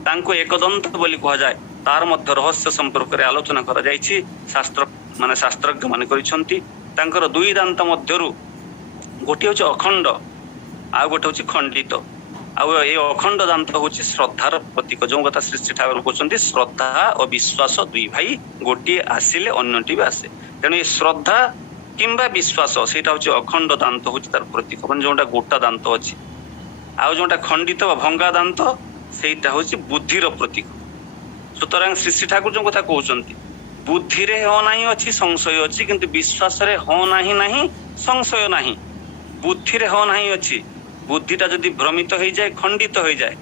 ତାଙ୍କୁ ଏକଦନ୍ତ ବୋଲି କୁହାଯାଏ। ତାର ମଧ୍ୟ ରହସ୍ୟ ସମ୍ପର୍କରେ ଆଲୋଚନା କରାଯାଇଛି, ଶାସ୍ତ୍ରଜ୍ଞ ମାନେ କରିଛନ୍ତି। ତାଙ୍କର ଦୁଇ ଦାନ୍ତ ମଧ୍ୟରୁ ଗୋଟିଏ ହଉଛି ଅଖଣ୍ଡ, ଆଉ ଗୋଟେ ହଉଛି ଖଣ୍ଡିତ। ଆଉ ଏ ଅଖଣ୍ଡ ଦାନ୍ତ ହଉଛି ଶ୍ରଦ୍ଧାର ପ୍ରତୀକ। ଯୋଉ କଥା ଶ୍ରୀ ଶ୍ରୀ ଠାକୁର କହୁଛନ୍ତି ଶ୍ରଦ୍ଧା ଓ ବିଶ୍ୱାସ ଦୁଇ ଭାଇ, ଗୋଟିଏ ଆସିଲେ ଅନ୍ୟଟି ବି ଆସେ। ତେଣୁ ଏ ଶ୍ରଦ୍ଧା କିମ୍ବା ବିଶ୍ୱାସ ସେଇଟା ହଉଛି ଅଖଣ୍ଡ ଦାନ୍ତ ହଉଛି ତାର ପ୍ରତୀକ, ମାନେ ଯୋଉଟା ଗୋଟା ଦାନ୍ତ ଅଛି। ଆଉ ଯୋଉଟା ଖଣ୍ଡିତ ବା ଭଙ୍ଗା ଦାନ୍ତ ସେଇଟା ହଉଛି ବୁଦ୍ଧିର ପ୍ରତୀକ। ସୁତରାଂ ଶ୍ରୀ ଶ୍ରୀ ଠାକୁର ଯୋଉ କଥା କହୁଛନ୍ତି ବୁଦ୍ଧିରେ ହଁ ନାହିଁ ଅଛି ସଂଶୟ ଅଛି, କିନ୍ତୁ ବିଶ୍ୱାସରେ ହଁ ନାହିଁ ନାହିଁ ସଂଶୟ ନାହିଁ। ବୁଦ୍ଧିରେ ହଁ ନାହିଁ ଅଛି, ବୁଦ୍ଧିଟା ଯଦି ଭ୍ରମିତ ହେଇଯାଏ ଖଣ୍ଡିତ ହେଇଯାଏ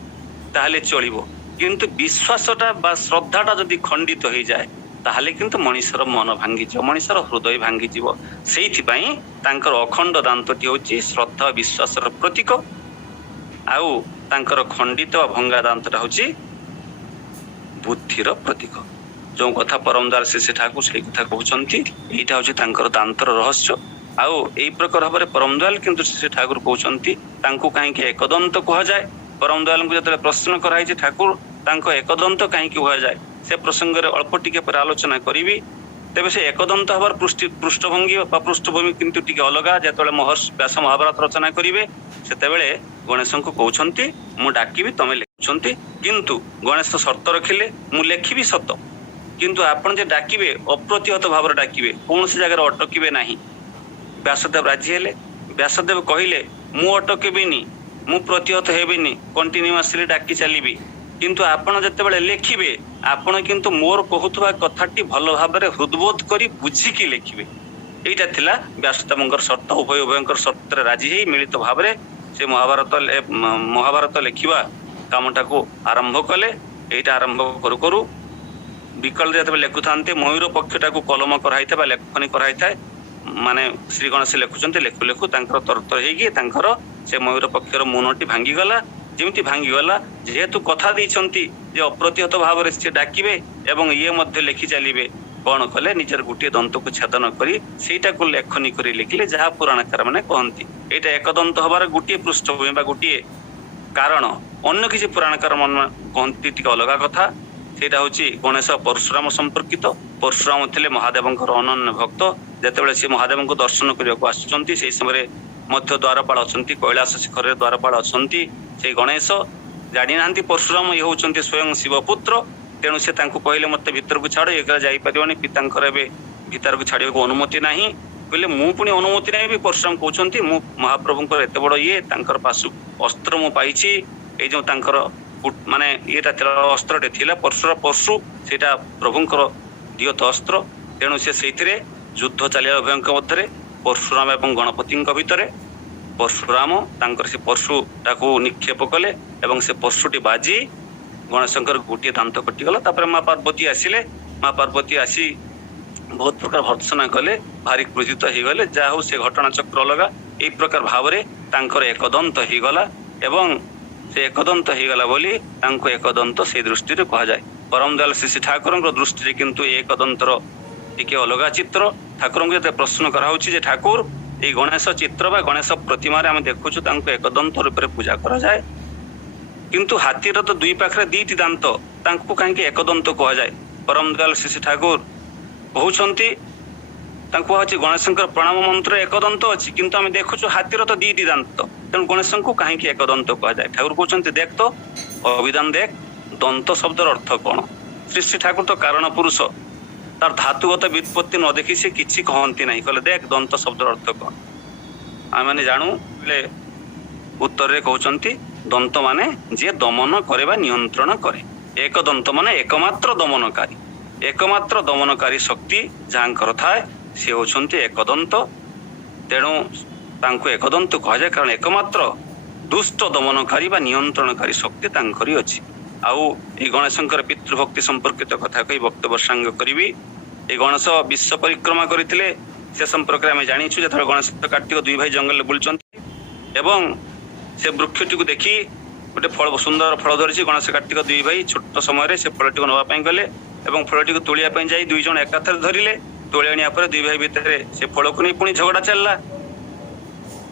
ତାହେଲେ ଚଳିବ, କିନ୍ତୁ ବିଶ୍ୱାସଟା ବା ଶ୍ରଦ୍ଧାଟା ଯଦି ଖଣ୍ଡିତ ହେଇଯାଏ ତାହେଲେ କିନ୍ତୁ ମଣିଷର ମନ ଭାଙ୍ଗିଯିବ, ମଣିଷର ହୃଦୟ ଭାଙ୍ଗିଯିବ। ସେଇଥିପାଇଁ ତାଙ୍କର ଅଖଣ୍ଡ ଦାନ୍ତଟି ହଉଛି ଶ୍ରଦ୍ଧା ଓ ବିଶ୍ୱାସର ପ୍ରତୀକ, ଆଉ ତାଙ୍କର ଖଣ୍ଡିତ ବା ଭଙ୍ଗା ଦାନ୍ତଟା ହଉଛି ବୁଦ୍ଧିର ପ୍ରତୀକ। ଯୋଉ କଥା ପରମଦାର ଶ୍ରୀ ଠାକୁର ସେଇ କଥା କହୁଛନ୍ତି, ଏଇଟା ହଉଛି ତାଙ୍କର ଦାନ୍ତର ରହସ୍ୟ। ଆଉ ଏଇ ପ୍ରକାର ଭାବରେ ପରମଦୟାଲ କିନ୍ତୁ ଶ୍ରୀ ଠାକୁର କହୁଛନ୍ତି ତାଙ୍କୁ କାହିଁକି ଏକଦନ୍ତ କୁହାଯାଏ। ପରମଦୟାଲଙ୍କୁ ଯେତେବେଳେ ପ୍ରଶ୍ନ କରାହେଇଛି ଠାକୁର ତାଙ୍କ ଏକଦନ୍ତ କାହିଁକି କୁହାଯାଏ, ସେ ପ୍ରସଙ୍ଗରେ ଅଳ୍ପ ଟିକେ ପରେ ଆଲୋଚନା କରିବି। ତେବେ ସେ ଏକଦନ୍ତ ହେବାର ପୃଷ୍ଠଭଙ୍ଗୀ ବା ପୃଷ୍ଠଭୂମି କିନ୍ତୁ ଟିକେ ଅଲଗା। ଯେତେବେଳେ ମହର୍ଷି ବ୍ୟାସ ମହାଭାରତ ରଚନା କରିବେ ସେତେବେଳେ ଗଣେଶଙ୍କୁ କହୁଛନ୍ତି ମୁଁ ଡାକିବି ତମେ ଲେଖୁଛନ୍ତି, କିନ୍ତୁ ଗଣେଶ ସର୍ତ୍ତ ରଖିଲେ ମୁଁ ଲେଖିବି ସତ, କିନ୍ତୁ ଆପଣ ଯେ ଡାକିବେ ଅପ୍ରତିହତ ଭାବରେ ଡାକିବେ, କୌଣସି ଜାଗାରେ ଅଟକିବେ ନାହିଁ। ବ୍ୟାସଦେବ ରାଜି ହେଲେ। ବ୍ୟାସଦେବ କହିଲେ ମୁଁ ଅଟକିବିନି, ମୁଁ ପ୍ରତିହତ ହେବିନି, କଣ୍ଟିନ୍ୟୁଅସଲି ଡାକି ଚାଲିବି, କିନ୍ତୁ ଆପଣ ଯେତେବେଳେ ଲେଖିବେ ଆପଣ କିନ୍ତୁ ମୋର କହୁଥିବା କଥାଟି ଭଲ ଭାବରେ ହୃଦବୋଧ କରି ବୁଝିକି ଲେଖିବେ। এইটা ଥିଲା ବ୍ୟାସଦେବଙ୍କର ସର୍ତ୍ତ। ଉଭୟଙ୍କର ସର୍ତ୍ତରେ ରାଜି ହେଇ ମିଳିତ ଭାବରେ ସେ ମହାଭାରତ ଲେଖିବା କାମଟାକୁ ଆରମ୍ଭ କଲେ। এইটা ଆରମ୍ଭ କରୁ କରୁ ବିକଳରେ ଯେତେବେଳେ ଲେଖୁଥାନ୍ତି ମୟୂର ପକ୍ଷଟାକୁ କଲମ କରାହେଇଥାଏ ବା ଲେଖନୀ କରାହେଇଥାଏ, ମାନେ ଶ୍ରୀ ଗଣେଶ ଲେଖୁଛନ୍ତି, ଲେଖୁ ଲେଖୁ ତାଙ୍କର ତରତର ହେଇକି ତାଙ୍କର ସେ ମୟୂର ପକ୍ଷର ମୁନଟି ଭାଙ୍ଗିଗଲା। ଯେମିତି ଭାଙ୍ଗିଗଲା, ଯେହେତୁ କଥା ଦେଇଛନ୍ତି ଯେ ଅପ୍ରତିହତ ଭାବରେ ସେ ଡାକିବେ ଏବଂ ଇଏ ମଧ୍ୟ ଲେଖି ଚାଲିବେ, କଣ କଲେ ନିଜର ଗୋଟିଏ ଦନ୍ତକୁ ଛେଦନ କରି ସେଇଟାକୁ ଲେଖନୀ କରି ଲେଖିଲେ, ଯାହା ପୁରାଣକାର ମାନେ କହନ୍ତି। ଏଇଟା ଏକଦନ୍ତ ହବାର ଗୋଟିଏ ପୃଷ୍ଠଭୂମି ବା ଗୋଟିଏ କାରଣ। ଅନ୍ୟ କିଛି ପୁରାଣକାର ମାନେ କହନ୍ତି ଟିକେ ଅଲଗା କଥା। ସେଇଟା ହଉଛି ଗଣେଶ ପରଶୁରାମ ସମ୍ପର୍କିତ। ପରଶୁରାମ ଥିଲେ ମହାଦେବଙ୍କର ଅନନ୍ୟ ଭକ୍ତ। ଯେତେବେଳେ ସେ ମହାଦେବଙ୍କୁ ଦର୍ଶନ କରିବାକୁ ଆସୁଛନ୍ତି ସେଇ ସମୟରେ ମଧ୍ୟ ଦ୍ୱାରପାଳ ଅଛନ୍ତି, କୈଳାସ ଶିଖରରେ ଦ୍ୱାରପାଳ ଅଛନ୍ତି। ସେଇ ଗଣେଶ ଜାଣିନାହାନ୍ତି ପରଶୁରାମ ଇଏ ହଉଛନ୍ତି ସ୍ୱୟଂ ଶିବ ପୁତ୍ର। ତେଣୁ ସେ ତାଙ୍କୁ କହିଲେ ମତେ ଭିତରକୁ ଛାଡ଼, ଏକଲା ଯାଇପାରିବନି, ପିତାଙ୍କର ଏବେ ଭିତରକୁ ଛାଡ଼ିବାକୁ ଅନୁମତି ନାହିଁ। କହିଲେ ମୁଁ ପୁଣି ଅନୁମତି ନେବି? ପରଶୁରାମ କହୁଛନ୍ତି ମୁଁ ମହାପ୍ରଭୁଙ୍କର ଏତେ ବଡ଼ ଇଏ, ତାଙ୍କର ପାଶୁ ଅସ୍ତ୍ର ମୁଁ ପାଇଛି। ଏଇ ଯୋଉ ତାଙ୍କର ମାନେ ଇଏଟା ଥିଲା, ଅସ୍ତ୍ରଟେ ଥିଲା ପରଶୁ, ସେଇଟା ପ୍ରଭୁଙ୍କର ଦିଅତ ଅସ୍ତ୍ର। ତେଣୁ ସେ ସେଇଥିରେ ଯୁଦ୍ଧ ଚାଲିବା ଉଭୟଙ୍କ ମଧ୍ୟରେ, ପରଶୁରାମ ଏବଂ ଗଣପତିଙ୍କ ଭିତରେ। ପରଶୁରାମ ତାଙ୍କର ସେ ପରଶୁଟାକୁ ନିକ୍ଷେପ କଲେ ଏବଂ ସେ ପରଶୁଟି ବାଜି ଗଣେଶଙ୍କର ଗୋଟିଏ ଦାନ୍ତ କଟିଗଲା। ତାପରେ ମା ପାର୍ବତୀ ଆସିଲେ। ମା ପାର୍ବତୀ ଆସି ବହୁତ ପ୍ରକାର ଭର୍ତ୍ସନା କଲେ, ଭାରି କ୍ରୋଧିତ ହେଇଗଲେ। ଯାହା ହଉ ସେ ଘଟଣା ଚକ୍ର ଅଲଗା। ଏଇ ପ୍ରକାର ଭାବରେ ତାଙ୍କର ଏକଦନ୍ତ ହେଇଗଲା ଏବଂ ସେ ଏକଦନ୍ତ ହେଇଗଲା ବୋଲି ତାଙ୍କୁ ଏକଦନ୍ତ ସେଇ ଦୃଷ୍ଟିରେ କୁହାଯାଏ। ପରମଦୟାଲ ଶ୍ରୀ ଠାକୁରଙ୍କ ଦୃଷ୍ଟିରେ କିନ୍ତୁ ଏ ଏକଦନ୍ତର ଟିକେ ଅଲଗା ଚିତ୍ର। ଠାକୁରଙ୍କୁ ଯେତେ ପ୍ରଶ୍ନ କରାହଉଛି ଯେ ଠାକୁର ଏଇ ଗଣେଶ ଚିତ୍ର ବା ଗଣେଶ ପ୍ରତିମାରେ ଆମେ ଦେଖୁଛୁ ତାଙ୍କୁ ଏକଦନ୍ତ ରୂପରେ ପୂଜା କରାଯାଏ, କିନ୍ତୁ ହାତୀର ତ ଦୁଇ ପାଖରେ ଦୁଇଟି ଦାନ୍ତ, ତାଙ୍କୁ କାହିଁକି ଏକଦନ୍ତ କୁହାଯାଏ? ପରମଦୟାଲ ଶ୍ରୀ ଠାକୁର କହୁଛନ୍ତି ତାଙ୍କୁ କୁହାଯାଉଛି ଗଣେଶଙ୍କର ପ୍ରଣାମ ମନ୍ତ୍ର ଏକଦନ୍ତ ଅଛି, କିନ୍ତୁ ଆମେ ଦେଖୁଛୁ ହାତୀର ତ ଦୁଇଟି ଦାନ୍ତ, ତେଣୁ ଗଣେଶଙ୍କୁ କାହିଁକି ଏକଦନ୍ତ କୁହାଯାଏ? ଠାକୁର କହୁଛନ୍ତି ଦେଖ ତ ଅଭିଧାନ ଦେଖ, ଦନ୍ତ ଶବ୍ଦର ଅର୍ଥ କଣ? ଶ୍ରୀ ଠାକୁର ତ କାରଣ ପୁରୁଷ, ତାର ଧାତୁଗତ ବ୍ୟୁତ୍ପତ୍ତି ନ ଦେଖି ସେ କିଛି କହନ୍ତି ନାହିଁ। କହିଲେ ଦେଖ ଦନ୍ତ ଶବ୍ଦର ଅର୍ଥ କଣ? ଆମେ ଜାଣୁ ହେଲେ ଉତ୍ତରରେ କହୁଛନ୍ତି ଦନ୍ତ ମାନେ ଯିଏ ଦମନ କରେ ବା ନିୟନ୍ତ୍ରଣ କରେ। ଏକଦନ୍ତ ମାନେ ଏକମାତ୍ର ଦମନକାରୀ, ଏକମାତ୍ର ଦମନକାରୀ ଶକ୍ତି ଯାହାଙ୍କର ଥାଏ ସେ ହେଉଛନ୍ତି ଏକଦନ୍ତ। ତେଣୁ ତାଙ୍କୁ ଏକଦନ୍ତ କୁହାଯାଏ, କାରଣ ଏକମାତ୍ର ଦୁଷ୍ଟ ଦମନକାରୀ ବା ନିୟନ୍ତ୍ରଣକାରୀ ଶକ୍ତି ତାଙ୍କରି ଅଛି। ଆଉ এই ଗଣେଶଙ୍କର ପିତୃଭକ୍ତି ସମ୍ପର୍କିତ କଥା କହି ବକ୍ତବ୍ୟ ସାଙ୍ଗ କରିବି। এই ଗଣେଶ ବିଶ୍ୱ ପରିକ୍ରମା କରିଥିଲେ, ସେ ସମ୍ପର୍କରେ ଆମେ ଜାଣିଛୁ। ଯେତେବେଳେ ଗଣେଶ କାର୍ତ୍ତିକ ଦୁଇ ଭାଇ ଜଙ୍ଗଲରେ ବୁଲୁଛନ୍ତି ଏବଂ ସେ ବୃକ୍ଷଟିକୁ ଦେଖି ଗୋଟେ ସୁନ୍ଦର ଫଳ ଧରିଛି, ଗଣେଶ କାର୍ତ୍ତିକ ଦୁଇ ଭାଇ ଛୋଟ ସମୟରେ ସେ ଫଳଟିକୁ ନେବା ପାଇଁ ଗଲେ ଏବଂ ଫଳଟିକୁ ତୋଳିବା ପାଇଁ ଯାଇ ଦୁଇ ଜଣ ଏକାଥରେ ଧରିଲେ। ତୋଳି ଆଣିବା ପରେ ଦୁଇ ଭାଇ ଭିତରେ ସେ ଫଳକୁ ନେଇ ପୁଣି ଝଗଡ଼ା ଚାଲିଲା,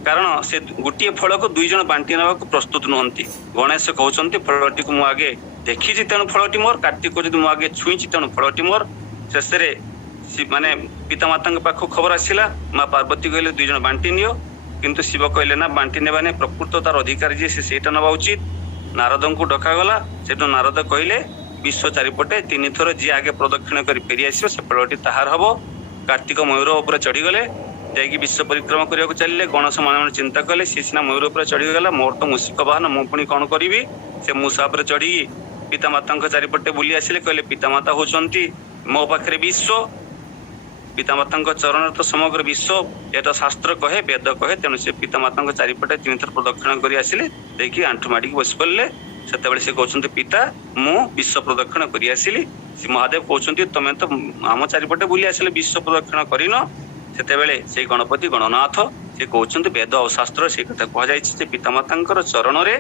କାରଣ ସେ ଗୋଟିଏ ଫଳକୁ ଦୁଇ ଜଣ ବାଣ୍ଟି ନେବାକୁ ପ୍ରସ୍ତୁତ ନୁହନ୍ତି। ଗଣେଶ କହୁଛନ୍ତି ଫଳଟିକୁ ମୁଁ ଆଗେ ଦେଖିଛି ତେଣୁ ଫଳଟି ମୋର, କାର୍ତ୍ତିକ ଯଦି ମୁଁ ଆଗେ ଛୁଇଁଛି ତେଣୁ ଫଳଟି ମୋର। ଶେଷରେ ମାନେ ପିତାମାତାଙ୍କ ପାଖକୁ ଖବର ଆସିଲା, ମା ପାର୍ବତୀ କହିଲେ ଦୁଇ ଜଣ ବାଣ୍ଟି ନିଅ। किंतु शिव कहले ना बांटी नेबा नहीं, प्रकृत तार अधिकारी जी सेटा नवा उचित। नारद को डकागला, सेठू नारद कहले विश्व चारिपटे 3 थर जी आगे प्रदक्षिण कर फेरी आसो से फलटी ताहार हम। कार्तिक मयूर उपर चढ़ीगले, जाकि विश्व परिक्रमा करने चलिए। गणेश मन मन चिंता कले, सी सीना मयूर उपर चढ़ीगला, मोर तो मूषिक वाहन, मु पुणी कौन करी। से मूषा उपर चढ़ी पितामाता चारिपटे बुली आसिले, कहले पितामाता होचंती मो पाखे विश्व। पितामाता चरण तो समग्र विश्व, ये तो शास्त्र कहे, वेद कहे। तेणु से पितामाता चारिपटे 3 थर प्रदक्षिण कर आसिले, देखिए आंठू माड़िकी बस पड़े। सेतबेले से कहते पिता मु विश्व प्रदक्षिण कर आसिली। श्री महादेव कहते तुम तो आम चारिपटे बुली आसिले, विश्व प्रदक्षिण करन। सेतबेले से गणपति गणनाथ से कहते वेद और शास्त्र से कथा कहुई पितामाता चरण रे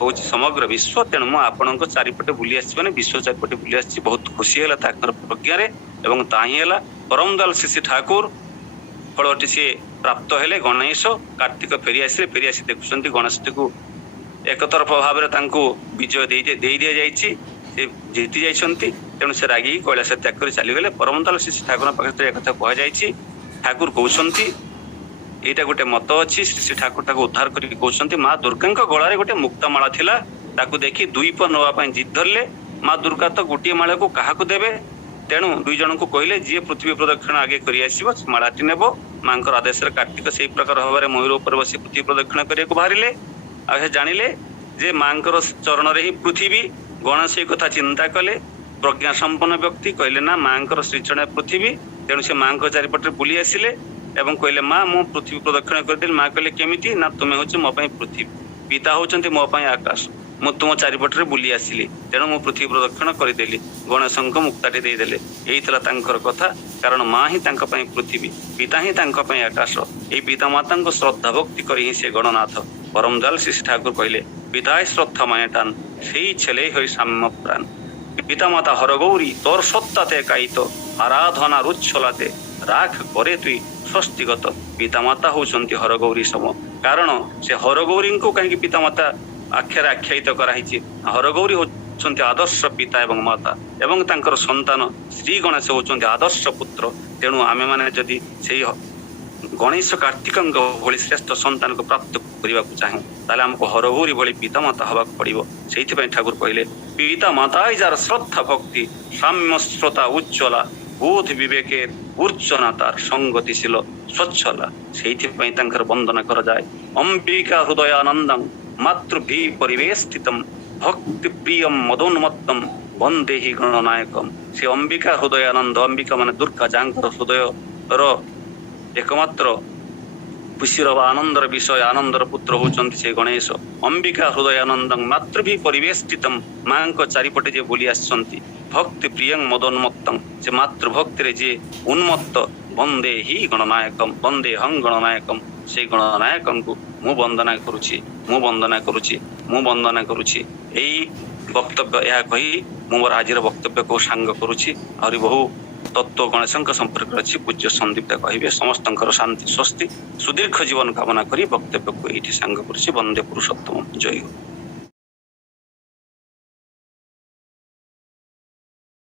हूँ समग्र विश्व। तेणु मुझे आपण चारिपटे बुली आसी विश्व चारिपटे बुली आसी, बहुत खुशी है प्रज्ञारे एवं ताहीला परम दयाल श्री ठाकुर। फलटी सी प्राप्त हेले गणेश। कार्तिक फेरी आसिले, फेरी आसी देखुं गणेश को एक तरफ भाव में विजय दे दि जाइए, जीति जाइए। तेणु से रागी कैलाश त्याग कर चलीगले। परम दयाल श्री ठाकुर पाखे एक कथा कहुई, ठाकुर कहते यहाँ गोटे मत अच्छी। श्री ठाकुर ताको उद्धार करके कहते माँ दुर्गा गलार गोटे मुक्तामाला थिला, ताकू देखी 2 पर नवा जिद धरले। माँ दुर्गा तो गोटे माला को क्या देवे, तेणु 2 जन को कहले जी पृथ्वी प्रदक्षिण आगे कर मालाटी नेब। माँ आदेश कार्तिक से प्रकार भाव मयूर उपर बस पृथ्वी प्रदक्षिण करने को बाहर आ जानिले जे माँ चरण ही पृथ्वी। गणेश एक कथा चिंता कले, प्रज्ञा संपन्न व्यक्ति कहले ना माँ श्रीचरण पृथ्वी। तेणु से माँ चारिपटे बुली आसिले एवं कहले माँ मु पृथ्वी प्रदक्षिण करदेली। माँ कहले केमिति ना तुम्हें हूँ मो पृथ्वी, पिता होचंती मो आकाश, मु तुम चारिपटे बुली आसिली, तेणु मु पृथ्वी प्रदक्षिण करदेली। गणेश मुक्ताटी देदेले। यही कथा, कारण माँ ही पृथ्वी, पिता ही आकाश। ये पिता माता श्रद्धा भक्ति कर ही से गणनाथ। परम दयाल श्री ठाकुर कहले पिताय श्रद्धा माए टान, से छेले हो साम्य प्राण। पिता माता हरगौरी तोर सत्ताते कायित, आराधना रुच्छलाते राख करे तुई स्वस्तिगत। पितामाता होचंती हरगौरी सम, कारण से हरगौरी को कहीं पितामाता आख्यारे आख्यायित कराई। हरगौरी होचंती आदर्श पिता एवं माता, एवं तांकर संतान श्री गणेश होचंती आदर्श पुत्र। तेणु आमे माने जदि से गणेश कार्तिक भली श्रेष्ठ संतान को प्राप्त करने को चाहूँ, ताले हमको हरगौरी भली पितामाता हवा पड़ो। से ठाकुर कहले पिता माता जार श्रद्धा भक्ति, साम्य श्रोता उज्ज्वला, बोध विवेके ऊर्जना तार संगतिशील स्वच्छला। से वंदना कर जाए। अंबिका हृदयानंदं मातृभी परिवेष्टितम, भक्ति प्रियम मदोन्मत्तम, वंदे ही गणनायकम। से अंबिका हृदयानंद, अंबिका माने दुर्गा जांकर हृदय एकमात्र खुशीर आनंदर विषय, आनंदर पुत्र होचंती से गणेश। अंबिका हृदयानंदं मातृभी परिवेष्टितम, माँ चारिपटे जे बुली आसचंती। भक्ति प्रियं मदोन्मत्तं, से मातृभक्ति जे उन्मत्त। वंदे ही गणनायकम, वंदे हं गणनायकम। से गणनायकं को मु वंदना करुछि, मु वंदना करुछि, मु वंदना करुछि। यही वक्तव्य यह कही मोर आज वक्तव्य को सांग करुछि। आहरी बहु तत्व गणेश संपर्क अच्छी। पूज्य संदीप्ता कहे समस्त शांति स्वस्ति सुदीर्घ जीवन कामना करी वक्तव्य को ये सांग करुछि। वंदे पुरुषोत्तम। जय हो।